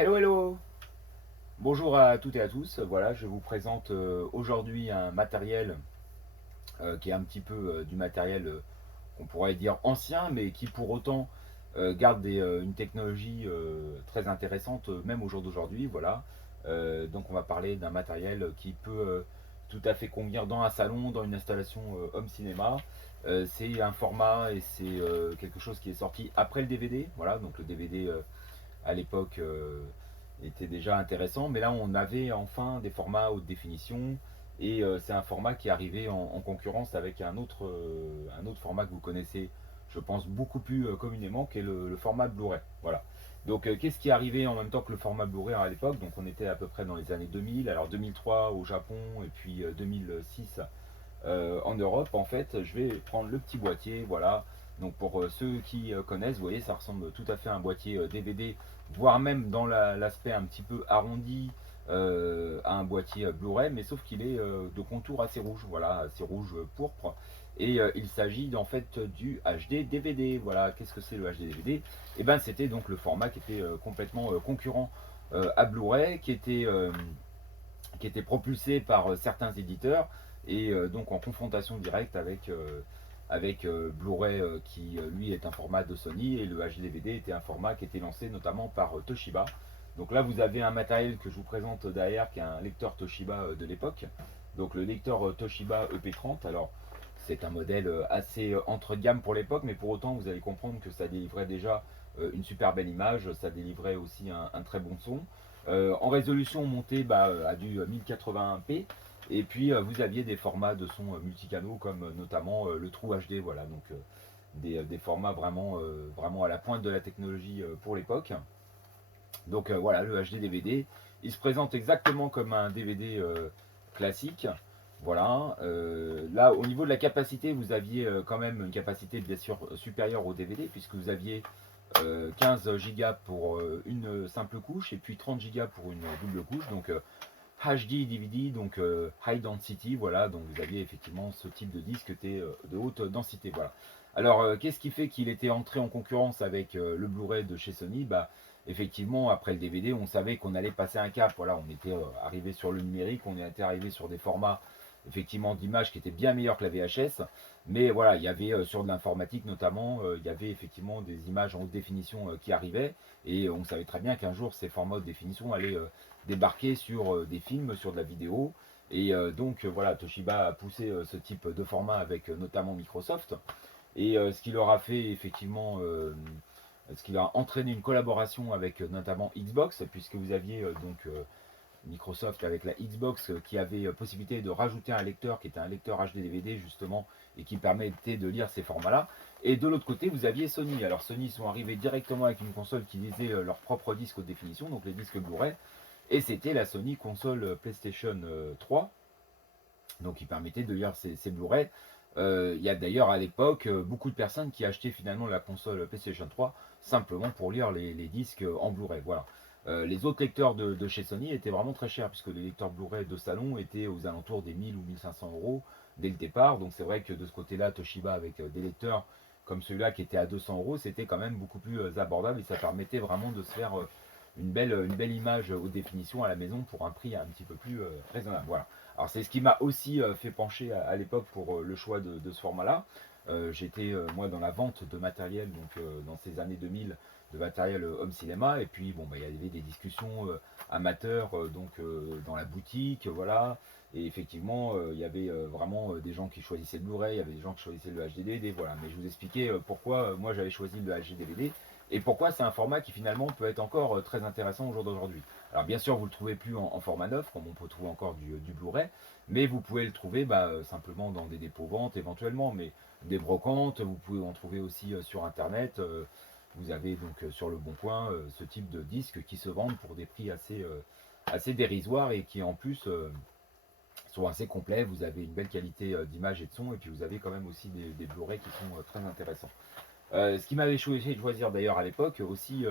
Hello, hello! Bonjour à toutes et à tous. Voilà, je vous présente aujourd'hui un matériel qui est un petit peu du matériel qu'on pourrait dire ancien, mais qui pour autant garde une technologie très intéressante, même au jour d'aujourd'hui. Voilà. Donc on va parler d'un matériel qui peut tout à fait convenir dans un salon, dans une installation home cinéma. C'est un format et c'est quelque chose qui est sorti après le DVD. Voilà, donc le DVD à l'époque était déjà intéressant, mais là on avait enfin des formats haute définition et c'est un format qui est arrivé en concurrence avec un autre format que vous connaissez, je pense, beaucoup plus communément, qui est le format Blu-ray. Voilà. Donc qu'est-ce qui est arrivé en même temps que le format Blu-ray à l'époque? Donc on était à peu près dans les années 2000, alors 2003 au Japon et puis 2006 en Europe. En fait, je vais prendre le petit boîtier, voilà. Donc pour ceux qui connaissent, vous voyez, ça ressemble tout à fait à un boîtier DVD, voire même dans l'aspect un petit peu arrondi à un boîtier Blu-ray, mais sauf qu'il est de contour assez rouge, voilà, assez rouge pourpre. Et il s'agit en fait du HD DVD. Voilà, qu'est-ce que c'est le HD DVD? Et ben c'était donc le format qui était complètement concurrent à Blu-ray, qui était propulsé par certains éditeurs et donc en confrontation directe avec Blu-ray qui lui est un format de Sony et le HDVD était un format qui était lancé notamment par Toshiba. Donc là vous avez un matériel que je vous présente derrière qui est un lecteur Toshiba de l'époque. Donc le lecteur Toshiba EP30. Alors c'est un modèle assez entre gamme pour l'époque, mais pour autant vous allez comprendre que ça délivrait déjà une super belle image, ça délivrait aussi un très bon son. En résolution montée à du 1080p. Et puis vous aviez des formats de son multicanaux comme notamment le True HD, voilà, donc des formats vraiment à la pointe de la technologie pour l'époque. Donc voilà, le HD DVD, il se présente exactement comme un DVD classique. Voilà, là au niveau de la capacité, vous aviez quand même une capacité bien sûr supérieure au DVD puisque vous aviez 15 Go pour une simple couche et puis 30 Go pour une double couche. Donc HD DVD, donc High Density, voilà, donc vous aviez effectivement ce type de disque était de haute densité, voilà. Alors qu'est-ce qui fait qu'il était entré en concurrence avec le Blu-ray de chez Sony? Bah effectivement après le DVD on savait qu'on allait passer un cap, voilà, on était arrivé sur le numérique, on était arrivé sur des formats effectivement d'images qui étaient bien meilleurs que la VHS, mais voilà, il y avait sur de l'informatique notamment, il y avait effectivement des images en haute définition qui arrivaient, et on savait très bien qu'un jour ces formats haute définition allaient débarquer sur des films, sur de la vidéo. Et donc voilà, Toshiba a poussé ce type de format avec notamment Microsoft. Et ce qui leur a fait effectivement, ce qui leur a entraîné une collaboration avec notamment Xbox, puisque vous aviez Microsoft avec la Xbox qui avait possibilité de rajouter un lecteur qui était un lecteur HD DVD justement et qui permettait de lire ces formats-là. Et de l'autre côté, vous aviez Sony. Alors Sony sont arrivés directement avec une console qui lisait leur propre disque haute définition, donc les disques Blu-ray, et c'était la Sony console PlayStation 3, donc qui permettait de lire ces Blu-ray. Il y a d'ailleurs à l'époque beaucoup de personnes qui achetaient finalement la console PlayStation 3 simplement pour lire les disques en Blu-ray. Voilà. Les autres lecteurs de chez Sony étaient vraiment très chers puisque les lecteurs Blu-ray de salon étaient aux alentours des 1000 ou 1500 euros dès le départ. Donc c'est vrai que de ce côté-là, Toshiba avec des lecteurs comme celui-là qui était à 200 euros, c'était quand même beaucoup plus abordable et ça permettait vraiment de se faire une belle image haute définition à la maison pour un prix un petit peu plus raisonnable. Voilà. Alors c'est ce qui m'a aussi fait pencher à l'époque pour le choix de ce format-là. J'étais moi dans la vente de matériel, donc dans ces années 2000, de matériel home cinéma, et puis bon, il y avait des discussions amateurs dans la boutique, voilà. Et effectivement, il y avait vraiment des gens qui choisissaient le Blu-ray, il y avait des gens qui choisissaient le HD-DVD, voilà. Mais je vous expliquais pourquoi moi j'avais choisi le HD-DVD et pourquoi c'est un format qui finalement peut être encore très intéressant au jour d'aujourd'hui. Alors bien sûr, vous le trouvez plus en format neuf, comme on peut trouver encore du Blu-ray, mais vous pouvez le trouver simplement dans des dépôts ventes éventuellement, mais des brocantes, vous pouvez en trouver aussi sur internet. Vous avez donc sur le bon coin ce type de disques qui se vendent pour des prix assez dérisoires et qui en plus sont assez complets. Vous avez une belle qualité d'image et de son, et puis vous avez quand même aussi des Blu-ray qui sont très intéressants. Ce qui m'avait choisi de choisir d'ailleurs à l'époque aussi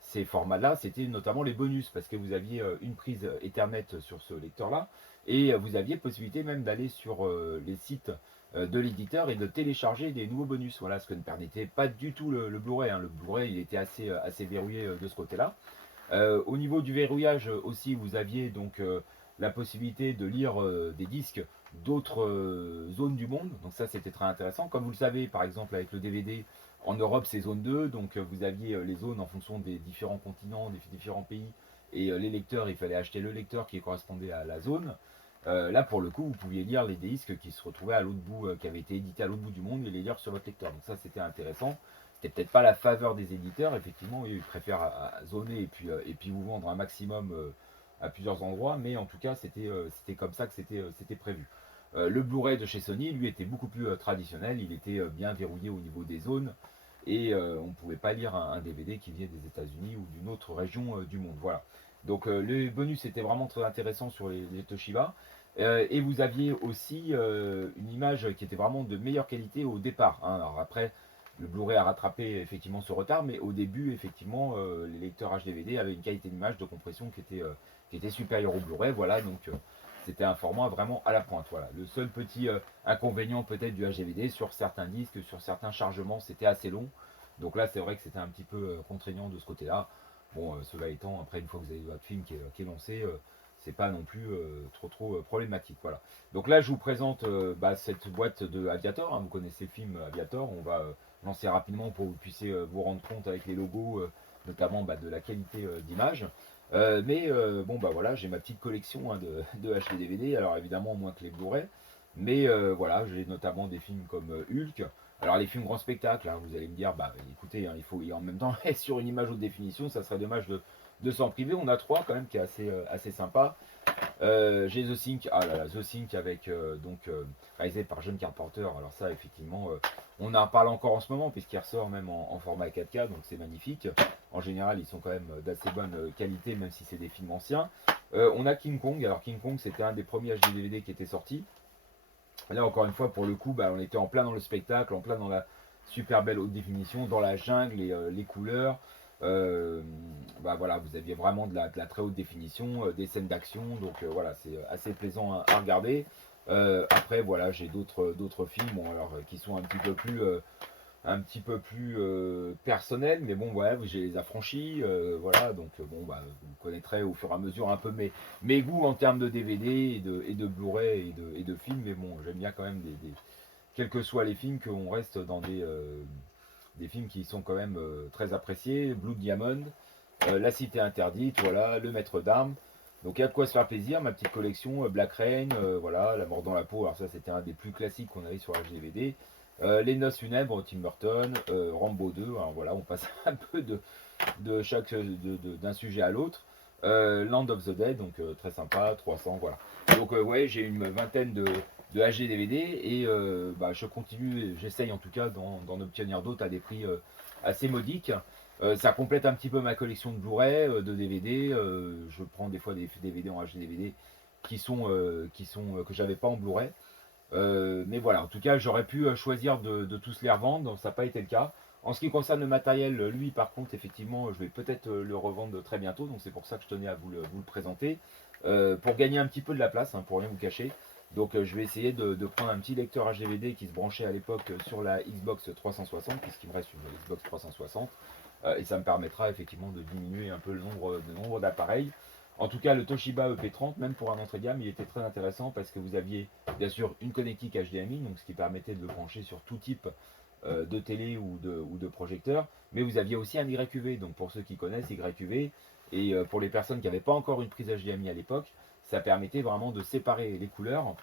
ces formats-là, c'était notamment les bonus, parce que vous aviez une prise Ethernet sur ce lecteur-là, et vous aviez possibilité même d'aller sur les sites de l'éditeur et de télécharger des nouveaux bonus. Voilà, ce que ne permettait pas du tout le Blu-ray, hein. Le Blu-ray, il était assez verrouillé de ce côté-là. Au niveau du verrouillage aussi, vous aviez donc la possibilité de lire des disques d'autres zones du monde. Donc ça, c'était très intéressant. Comme vous le savez, par exemple, avec le DVD, en Europe, c'est zone 2. Donc vous aviez les zones en fonction des différents continents, des différents pays. Et les lecteurs, il fallait acheter le lecteur qui correspondait à la zone. Là, pour le coup, vous pouviez lire les disques qui se retrouvaient à l'autre bout, qui avaient été édités à l'autre bout du monde et les lire sur votre lecteur. Donc ça, c'était intéressant. C'était peut-être pas la faveur des éditeurs, effectivement, ils préfèrent à zoner et puis vous vendre un maximum à plusieurs endroits, mais en tout cas, c'était comme ça que c'était prévu. Le Blu-ray de chez Sony, lui, était beaucoup plus traditionnel, il était bien verrouillé au niveau des zones, et on ne pouvait pas lire un DVD qui venait des États-Unis ou d'une autre région du monde. Voilà. Donc le bonus était vraiment très intéressant sur les Toshiba. Et vous aviez aussi une image qui était vraiment de meilleure qualité au départ, hein. Alors après, le Blu-ray a rattrapé effectivement ce retard, mais au début, effectivement, les lecteurs HDVD avaient une qualité d'image de compression qui était supérieure au Blu-ray. Voilà, donc c'était un format vraiment à la pointe. Voilà. Le seul petit inconvénient peut-être du HDVD, sur certains disques, sur certains chargements, c'était assez long. Donc là, c'est vrai que c'était un petit peu contraignant de ce côté-là. Bon, cela étant, après, une fois que vous avez votre film qui est lancé, c'est pas non plus trop problématique. Voilà. Donc là, je vous présente cette boîte de Aviator, hein. Vous connaissez le film Aviator. On va lancer rapidement pour que vous puissiez vous rendre compte avec les logos, notamment de la qualité d'image. Bon, bah voilà, j'ai ma petite collection, hein, de HD DVD. Alors évidemment, moins que les Blu-ray. Mais voilà, j'ai notamment des films comme Hulk. Alors les films grand spectacle, hein, vous allez me dire, bah écoutez, hein, il faut en même temps être sur une image haute définition, ça serait dommage de s'en priver. On a trois quand même qui est assez sympa. J'ai The Sync, ah là là, The Sync avec réalisé par John Carpenter. Alors ça, effectivement, on en parle encore en ce moment puisqu'il ressort même en format 4K, donc c'est magnifique. En général, ils sont quand même d'assez bonne qualité, même si c'est des films anciens. On a King Kong. Alors King Kong, c'était un des premiers HD DVD qui était sorti. Là, encore une fois, pour le coup, on était en plein dans le spectacle, en plein dans la super belle haute définition, dans la jungle et les couleurs. Voilà, vous aviez vraiment de la très haute définition, des scènes d'action, donc voilà, c'est assez plaisant à regarder. Après, voilà, j'ai d'autres films, bon, alors, qui sont un petit peu plus personnels, mais bon, ouais, j'ai les affranchis, voilà, donc bon, vous connaîtrez au fur et à mesure un peu mes goûts en termes de DVD et de Blu-ray et de films, mais bon, j'aime bien quand même quels que soient les films, qu'on reste dans des films qui sont quand même très appréciés. Blue Diamond, La Cité Interdite, voilà, Le Maître d'Armes. Donc il y a de quoi se faire plaisir, ma petite collection, Black Rain, voilà, La Mort dans la peau, alors ça c'était un des plus classiques qu'on avait sur HDVD. Les Noces funèbres, Tim Burton, Rambo 2, alors voilà, on passe un peu d'un sujet à l'autre. Land of the Dead, donc très sympa, 300, voilà. Donc ouais, j'ai une vingtaine de HD DVD et je continue, j'essaye en tout cas d'en obtenir d'autres à des prix assez modiques. Ça complète un petit peu ma collection de Blu-ray, de DVD. Je prends des fois des DVD en HD DVD que j'avais pas en Blu-ray. Mais voilà, en tout cas, j'aurais pu choisir de tous les revendre, ça n'a pas été le cas. En ce qui concerne le matériel, lui, par contre, effectivement, je vais peut-être le revendre très bientôt, donc c'est pour ça que je tenais à vous le présenter. Pour gagner un petit peu de la place, hein, pour rien vous cacher. Donc je vais essayer de prendre un petit lecteur HDVD qui se branchait à l'époque sur la Xbox 360, puisqu'il me reste une Xbox 360. Et ça me permettra effectivement de diminuer un peu le nombre d'appareils. En tout cas, le Toshiba EP30, même pour un entrée de gamme, il était très intéressant parce que vous aviez bien sûr une connectique HDMI, donc ce qui permettait de le brancher sur tout type de télé ou de projecteur, mais vous aviez aussi un YQV, donc pour ceux qui connaissent YQV, et pour les personnes qui n'avaient pas encore une prise HDMI à l'époque, ça permettait vraiment de séparer les couleurs,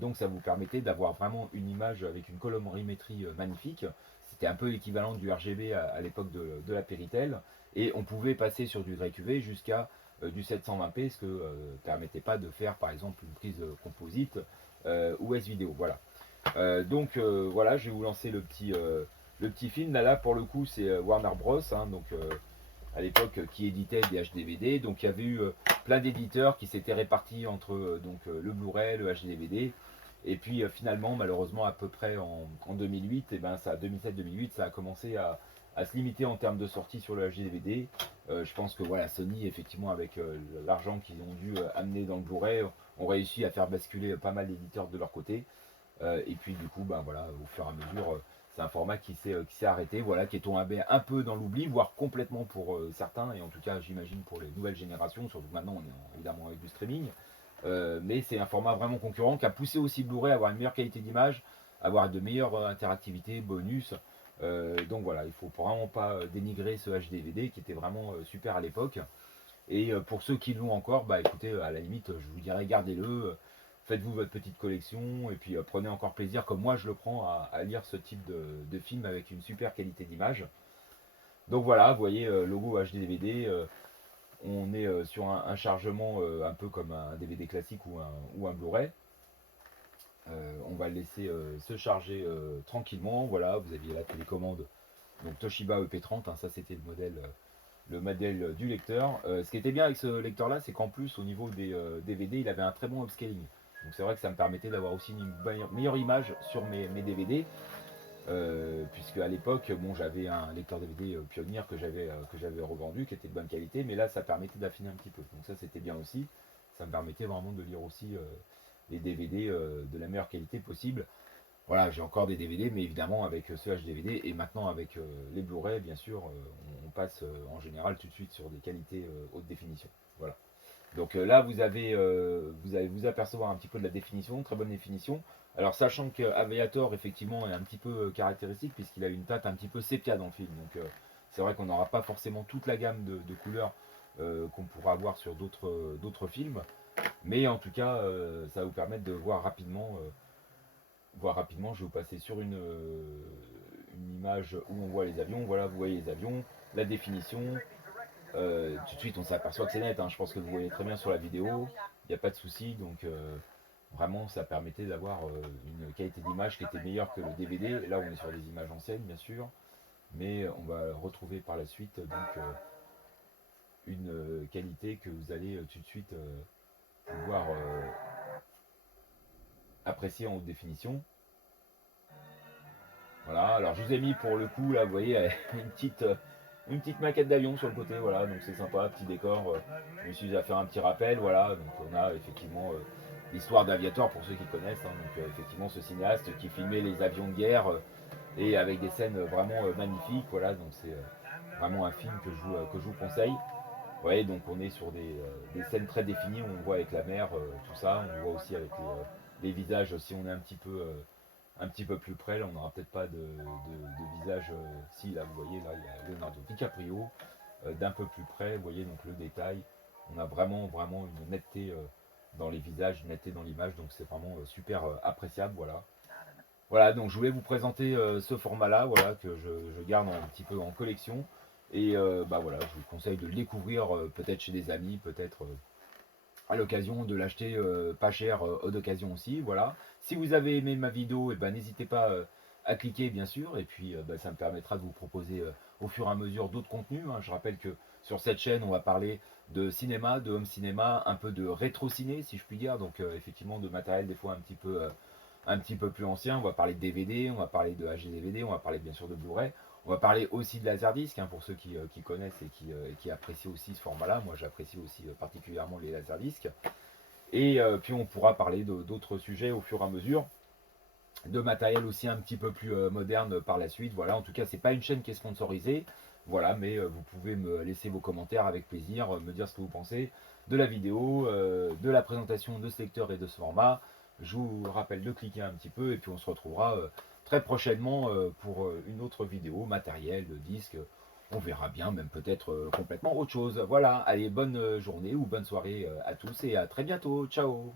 donc ça vous permettait d'avoir vraiment une image avec une colorimétrie magnifique. C'était un peu l'équivalent du RGB à l'époque de la Péritel, et on pouvait passer sur du YQV jusqu'à du 720p, ce que permettait pas de faire par exemple une prise composite ou S-Vidéo. Voilà. Voilà, je vais vous lancer le petit film. Là, pour le coup, c'est Warner Bros, hein, donc à l'époque qui éditait des HDVD. Donc il y avait eu plein d'éditeurs qui s'étaient répartis entre le Blu-ray, le HDVD. Et puis finalement, malheureusement, à peu près en 2008, et ben, ça, 2007-2008, ça a commencé à se limiter en termes de sortie sur le HDVD. Je pense que voilà, Sony, effectivement, avec l'argent qu'ils ont dû amener dans le Blu-ray, ont réussi à faire basculer pas mal d'éditeurs de leur côté. Et puis du coup, ben voilà, au fur et à mesure, C'est un format qui s'est arrêté, voilà, qui est tombé un peu dans l'oubli, voire complètement pour certains, et en tout cas j'imagine pour les nouvelles générations, surtout que maintenant on est évidemment avec du streaming. Mais c'est un format vraiment concurrent qui a poussé aussi Blu-ray à avoir une meilleure qualité d'image, avoir de meilleures interactivités, bonus. Donc voilà, il faut vraiment pas dénigrer ce HD-DVD qui était vraiment super à l'époque. Et pour ceux qui l'ont encore, bah écoutez, à la limite, je vous dirais gardez-le, faites-vous votre petite collection, et puis prenez encore plaisir, comme moi je le prends, à lire ce type de film avec une super qualité d'image. Donc voilà, vous voyez, logo HD-DVD, on est sur un chargement un peu comme un DVD classique ou un Blu-ray. On va le laisser se charger tranquillement. Voilà, vous aviez la télécommande, donc Toshiba EP30, hein, ça c'était le modèle du lecteur. Ce qui était bien avec ce lecteur-là, c'est qu'en plus, au niveau des DVD, il avait un très bon upscaling. Donc c'est vrai que ça me permettait d'avoir aussi une meilleure image sur mes DVD. Puisque à l'époque, bon, j'avais un lecteur DVD Pioneer que j'avais revendu, qui était de bonne qualité, mais là, ça permettait d'affiner un petit peu. Donc ça, c'était bien aussi. Ça me permettait vraiment de lire aussi les DVD de la meilleure qualité possible. Voilà, j'ai encore des DVD, mais évidemment avec ce HDVD et maintenant avec les Blu-ray, bien sûr, on passe en général tout de suite sur des qualités haute définition. Voilà. Donc là, vous allez vous apercevoir un petit peu de la définition, très bonne définition. Alors sachant que Aviator effectivement est un petit peu caractéristique puisqu'il a une teinte un petit peu sépia dans le film. Donc c'est vrai qu'on n'aura pas forcément toute la gamme de couleurs qu'on pourra avoir sur d'autres films. Mais en tout cas, ça va vous permettre de voir rapidement. Je vais vous passer sur une image où on voit les avions. Voilà, vous voyez les avions, la définition. Tout de suite, on s'aperçoit que c'est net, hein. Je pense que vous voyez très bien sur la vidéo. Il n'y a pas de souci. Donc, vraiment, ça permettait d'avoir une qualité d'image qui était meilleure que le DVD. Là, on est sur des images anciennes, bien sûr. Mais on va retrouver par la suite donc, une qualité que vous allez tout de suite pouvoir apprécier en haute définition. Voilà, alors je vous ai mis pour le coup, là, vous voyez, une petite maquette d'avion sur le côté, voilà, donc c'est sympa, petit décor. Je me suis dit à faire un petit rappel, voilà, donc on a effectivement l'histoire d'Aviator pour ceux qui connaissent, hein, donc effectivement ce cinéaste qui filmait les avions de guerre et avec des scènes vraiment magnifiques, voilà, donc c'est vraiment un film que je vous conseille. Vous voyez, donc on est sur des scènes très définies, on voit avec la mer, tout ça, on voit aussi avec les visages, si on est un petit peu plus près, là on n'aura peut-être pas de visage. Si là vous voyez, là il y a Leonardo DiCaprio. D'un peu plus près, vous voyez donc le détail. On a vraiment une netteté dans les visages, une netteté dans l'image, donc c'est vraiment super appréciable. Voilà. Voilà, donc je voulais vous présenter ce format-là, voilà, que je garde un petit peu en collection. Et bah voilà, je vous conseille de le découvrir peut-être chez des amis, peut-être à l'occasion de l'acheter pas cher d'occasion aussi. Voilà. Si vous avez aimé ma vidéo, et ben, n'hésitez pas à cliquer bien sûr. Et puis bah, ça me permettra de vous proposer au fur et à mesure d'autres contenus, hein. Je rappelle que sur cette chaîne, on va parler de cinéma, de home cinéma, un peu de rétro ciné si je puis dire. Donc effectivement de matériel des fois un petit peu plus ancien. On va parler de DVD, on va parler de HD-DVD, on va parler bien sûr de Blu-ray. On va parler aussi de Laserdisc, hein, pour ceux qui connaissent et qui apprécient aussi ce format-là. Moi, j'apprécie aussi particulièrement les Laserdisc. Et puis, on pourra parler d'autres sujets au fur et à mesure, de matériel aussi un petit peu plus moderne par la suite. Voilà, en tout cas, c'est pas une chaîne qui est sponsorisée. Voilà, mais vous pouvez me laisser vos commentaires avec plaisir, me dire ce que vous pensez de la vidéo, de la présentation de ce lecteur et de ce format. Je vous rappelle de cliquer un petit peu et puis on se retrouvera très prochainement pour une autre vidéo, matériel, de disque. On verra bien, même peut-être complètement autre chose. Voilà, allez, bonne journée ou bonne soirée à tous et à très bientôt. Ciao!